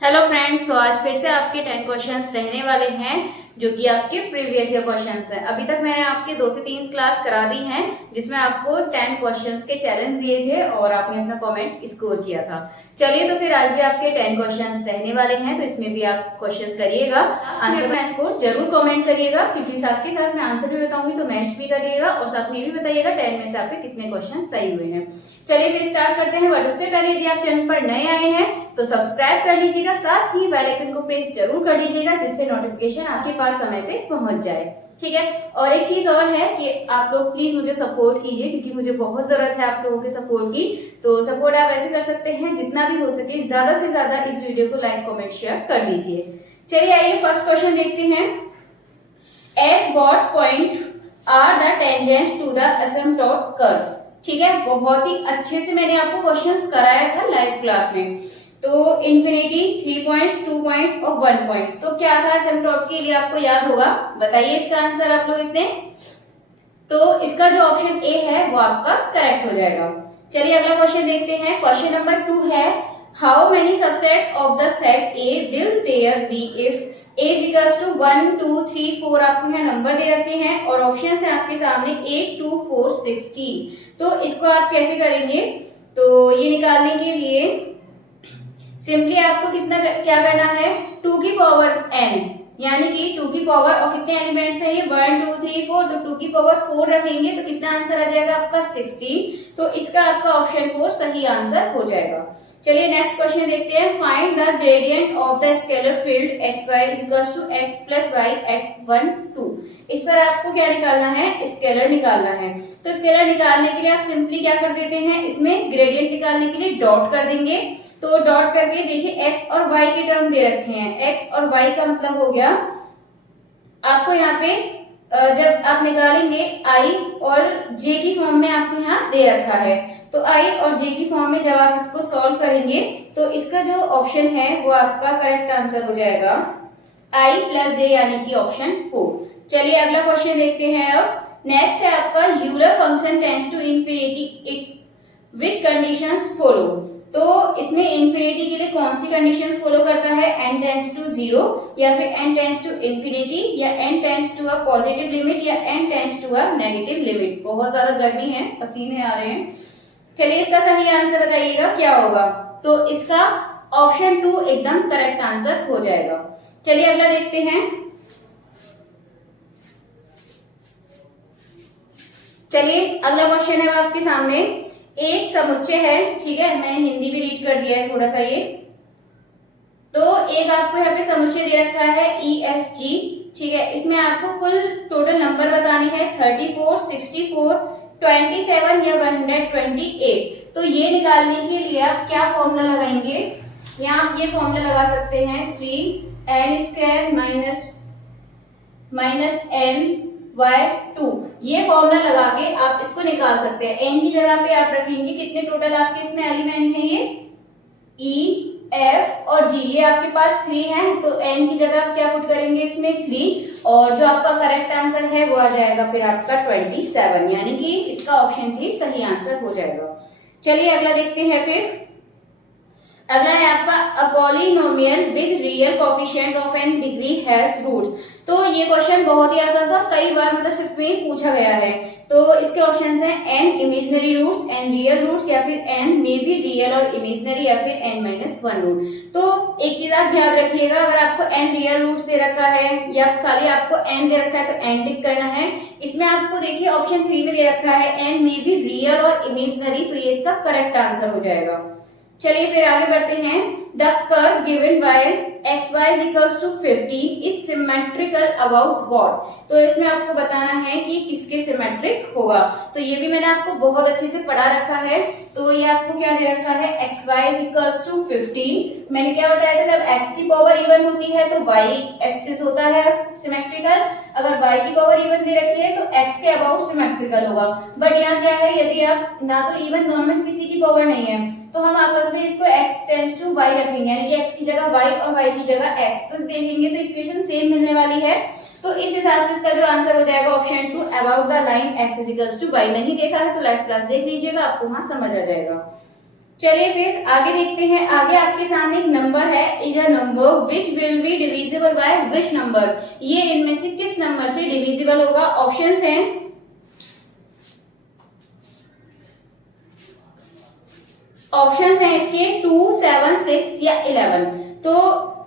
Hello friends, तो आज फिर से आपके 10 क्वेश्चंस रहने वाले हैं जो कि आपके प्रीवियस ईयर क्वेश्चंस हैं। अभी तक मैंने आपके 2 से 3 क्लास करा दी हैं जिसमें आपको 10 क्वेश्चंस के चैलेंज दिए थे और आपने अपना कमेंट स्कोर किया था। चलिए, तो फिर आज भी आपके 10 क्वेश्चंस रहने वाले हैं, तो इसमें भी आप क्वेश्चन करिएगा, आंसर में स्कोर जरूर कमेंट करिएगा, क्योंकि साथ के साथ मैं आंसर भी बताऊंगी तो मैच भी करिएगा और साथ में ये भी बताइएगा 10 में से आपके कितने क्वेश्चन सही हुए हैं। चलिए फिर स्टार्ट करते हैं, बट उससे पहले यदि आप चैनल पर नए आए हैं तो सब्सक्राइब कर लीजिएगा, साथ ही बेल आइकन को प्रेस जरूर कर लीजिएगा जिससे नोटिफिकेशन आपके पास समय से पहुंच जाए। ठीक है, और एक चीज और है कि आप लोग प्लीज मुझे सपोर्ट कीजिए, क्योंकि मुझे बहुत जरूरत है आप लोगों के सपोर्ट की। तो सपोर्ट आप ऐसे कर सकते हैं, जितना भी हो सके ज्यादा से ज्यादा इस वीडियो को लाइक कमेंट शेयर कर दीजिए। चलिए आइए फर्स्ट क्वेश्चन देखते हैं। At what point are the tangents to the asymptote curve. ठीक है, बहुत ही अच्छे से मैंने आपको क्वेश्चंस कराया था लाइव क्लास में। तो इन्फिनिटी, 3 पॉइंट्स, 2 पॉइंट और 1 पॉइंट, तो क्या था असिम्प्टोट के लिए आपको याद होगा। बताइए इसका आंसर आप लोग इतने। तो इसका जो ऑप्शन ए है वो आपका करेक्ट हो जाएगा। चलिए अगला क्वेश्चन देखते हैं। क्वेश्चन नंबर 2 है, how many subsets of the set A will there be if A is equals to 1, 2, 3, 4 आपको यहाँ नंबर दे रखे हैं और ऑप्शन है आपके सामने 8, 2, 4, 16। तो इसको आप कैसे करेंगे, तो ये निकालने के लिए सिंपली आपको कितना क्या करना है, 2 की पावर n, यानी कि 2 की पावर, और कितने एलिमेंट्स है ये 1, 2, 3, 4, तो 2 की पावर 4 रखेंगे तो कितना आंसर आ जाएगा आपका 16। तो इसका आपका ऑप्शन 4 सही आंसर हो जाएगा। चलिए नेक्स्ट क्वेश्चन देखते हैं। Find the gradient of the scalar field xy is equals to x plus y at 1, 2। इस पर आपको क्या निकालना है, स्केलर निकालना है। तो स्केलर निकालने के लिए आप सिंपली क्या कर देते हैं, इसमें ग्रेडियंट निकालने के लिए डॉट कर देंगे। तो डॉट करके देखिए x और y के टर्म दे रखे हैं। x और y का मतलब हो गया आपको यहाँ पे जब आप निकालेंगे i और j की फॉर्म में आपको यहाँ दे रखा है। तो i और j की फॉर्म में जब आप इसको सॉल्व करेंगे तो इसका जो ऑप्शन है वो आपका करेक्ट आंसर हो जाएगा i प्लस j, यानी कि ऑप्शन 4। चलिए अगला क्वेश्चन देखते हैं। अब नेक्स्ट है आपका Euler function tends to infinity, it which conditions follow. तो इसमें इंफिनिटी के लिए कौन सी कंडीशंस फॉलो करता है, n टेंड्स टू 0 या फिर n टेंड्स टू इंफिनिटी या n tends to a positive limit या n tends to a negative limit. बहुत ज्यादा गर्मी है, पसीने आ रहे हैं। चलिए इसका सही आंसर बताइएगा क्या होगा। तो इसका ऑप्शन 2 एकदम करेक्ट आंसर हो जाएगा। चलिए अगला देखते हैं। चलिए अगला क्वेश्चन है आपके सामने। एक समुच्चय है, ठीक है, मैंने हिंदी भी रीड कर दिया है थोड़ा सा ये। तो एक आपको यहाँ पे समुच्चय दे रखा है EFG, ठीक है। इसमें आपको कुल टोटल नंबर बताने हैं 34, 64, 27 या 128। तो ये निकालने के लिए आप क्या फॉर्मूला लगाएंगे, यहाँ आप ये फॉर्मूला लगा सकते हैं 3n² माइनस n/2। ये फॉर्मूला लगा के आप इसको निकाल सकते हैं। n की जगह पे आप रखेंगे कितने टोटल आपके इसमें एलिमेंट हैं, ये E, F और G, ये आपके पास 3 है। तो n की जगह आप क्या पुट करेंगे इसमें 3, और जो आपका करेक्ट आंसर है वो आ जाएगा फिर आपका 27, यानी कि इसका ऑप्शन 3 सही आंसर हो जाएगा। चलिए अगला देखते हैं। फिर अगला है आपका a polynomial with real coefficient of n degree has roots. तो ये क्वेश्चन बहुत ही आसान सा, कई बार मतलब सिर्फ में पूछा गया है। तो इसके ऑप्शंस हैं n imaginary roots, n real roots, या फिर n मे बी रियल और इमेजिनरी, या फिर n-1 रूट। तो एक चीज आप याद रखिएगा, अगर आपको n रियल रूट्स दे रखा है या खाली आपको n दे रखा है तो n टिक करना है। इसमें आपको देखिए ऑप्शन 3 में दे रखा है n मे बी रियल और इमेजिनरी, तो ये इसका करेक्ट आंसर हो जाएगा। चलिए फिर आगे बढ़ते हैं। The curve given by xy is equals to 50 is symmetrical about what। तो इसमें आपको बताना है कि किसके सिमेट्रिक होगा। तो ये भी मैंने आपको बहुत अच्छे से पढ़ा रखा है। तो ये आपको क्या दे रखा है, xy is equals to 50। मैंने क्या बताया था, जब x की पावर इवन होती है तो y एक्सिस होता है सिमेट्रिकल, अगर y की पावर इवन दे रखी है तो x के अबाउट सिमेट्रिकल होगा। बट यहाँ क्या है, यदि आप ना तो इवन दोनों में किसी की पावर नहीं है तो हम आपस में इसको x टेंड्स टू y रखेंगे, यानी कि x की जगह y और y की जगह x। तो देखेंगे तो इक्वेशन सेम मिलने वाली है। तो इस हिसाब से इसका जो आंसर हो जाएगा option 2 about the line x is equals to y। नहीं देखा है तो लाइव क्लास देख लीजिएगा, आपको वहां समझ आ जाएगा। चलिए फिर आगे देखते हैं। आगे आपके सामने एक नंबर है, is a number which will be divisible by which number, ये इनमें से किस नंबर से डिविजिबल होगा। ऑप्शंस हैं, ऑप्शंस हैं इसके 2, 7, 6 या 11। तो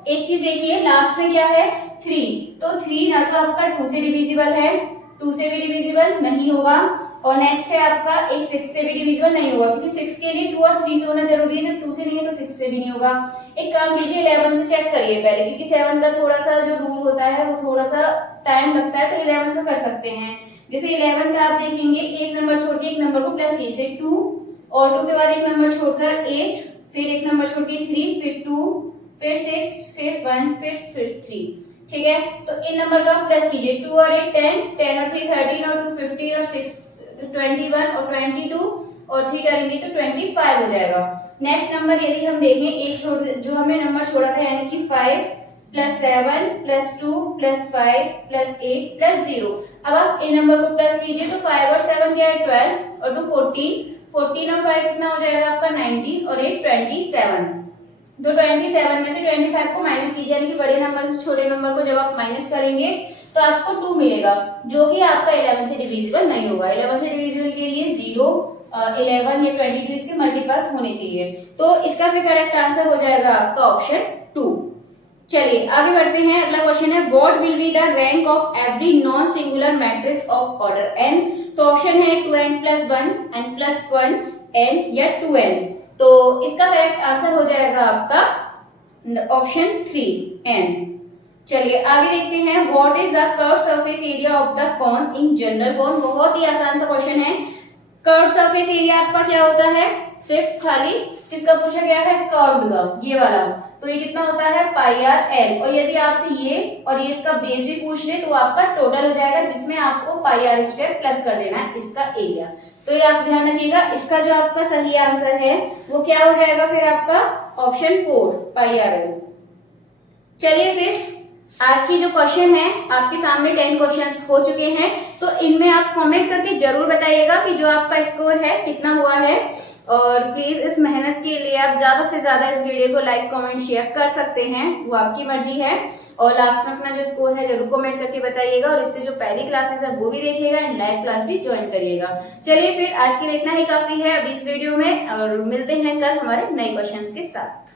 एक चीज देखिए, लास्ट में क्या है 3, तो 3 ना तो आपका 2 से डिविजिबल है, 2 से भी डिविजिबल नहीं होगा, और नेक्स्ट है आपका एक 6 से भी डिविजिबल नहीं होगा, क्योंकि 6 के लिए 2 और 3 से होना जरूरी है, जब 2 से नहीं है तो 6 से भी नहीं होगा। एक काम कीजिए 11 से चेक करिए पहले, क्योंकि 7 का थोड़ा सा जो रूल होता है वो थोड़ा सा टाइम लगता है, तो 11 का कर सकते हैं। जैसे 11 का आप देखेंगे, एक नंबर छोड़ के एक नंबर को प्लस कीजिए 2, और 2 के बाद एक नंबर छोड़कर 8, फिर एक नंबर छोड़ के 3, फिर 2, फिर 6, फिर 1, फिर 3। ठीक है, तो इन नंबर का प्लस कीजिए, 2 और 8 10, 10 और 3 13, और 2 15, और 6 21 और 22, और 3 करेंगे तो 25 हो जाएगा। नेक्स्ट नंबर यदि हम देखें, एक छोड़ जो हमने नंबर छोड़ा था, यानी कि 5 plus 7 plus 2 plus 5 plus 8 plus 0। अब आप इन नंबर को प्लस कीजिए, तो 5 और 7 क्या है 12, और 2 14, 14 और 5 कितना हो जाएगा आपका 19, और 8 27। तो 27 में से 25 को माइनस कीजिए, यानी कि बड़े नंबर से छोटे नंबर को जब आप माइनस करेंगे तो आपको 2 मिलेगा, जो कि आपका 11 से डिविजिबल नहीं होगा। 11 से डिविजिबल के लिए 0, 11 या 22 इसके मल्टीप्लस होने चाहिए। तो इसका फिर करेक्ट आंसर हो जाएगा आपका ऑप्शन 2। चलिए आगे बढ़ते हैं। अगला क्वेश्चन है, what will be the rank of every non singular matrix of order n। तो ऑप्शन है 2n + 1, n + 1, n या 2n। तो इसका करेक्ट आंसर हो जाएगा आपका ऑप्शन 3 n। चलिए आगे देखते हैं, what is the curve surface area of the cone in general form. बहुत ही आसान सा क्वेश्चन है। कर्व सरफेस एरिया आपका क्या होता है, सिर्फ खाली किसका पूछा गया है, कर्व्ड का, ये वाला। तो ये कितना होता है πr/l, और यदि आपसे ये और ये इसका बेस भी पूछ ले तो आपका टोटल हो जाएगा, जिसमें आपको πr² प्लस कर देना है इसका एरिया। तो ये आप ध्यान रखिएगा, इसका जो आपका सही आंसर है वो क्या हो जाएगा फिर आपका ऑप्शन 4 πr/l। चलिए फिर आज की जो क्वेश्चन है, आपके सामने 10 क्वेश्चंस हो चुके हैं, तो इनमें आप कमेंट करके जरूर बताइएगा कि जो आपका स्कोर है कितना हुआ है। और प्लीज इस मेहनत के लिए आप ज्यादा से ज्यादा इस वीडियो को लाइक कमेंट शेयर कर सकते हैं, वो आपकी मर्जी है। और लास्ट में अपना जो स्कोर है जरूर कमेंट करके बताइएगा, और इससे जो पहली क्लासेस है वो भी देखिएगा एंड लाइव क्लास भी ज्वाइन करिएगा। चलिए फिर आज के लिए इतना ही काफी है अभी इस वीडियो में, और मिलते हैं कल हमारे नए क्वेश्चंस के साथ।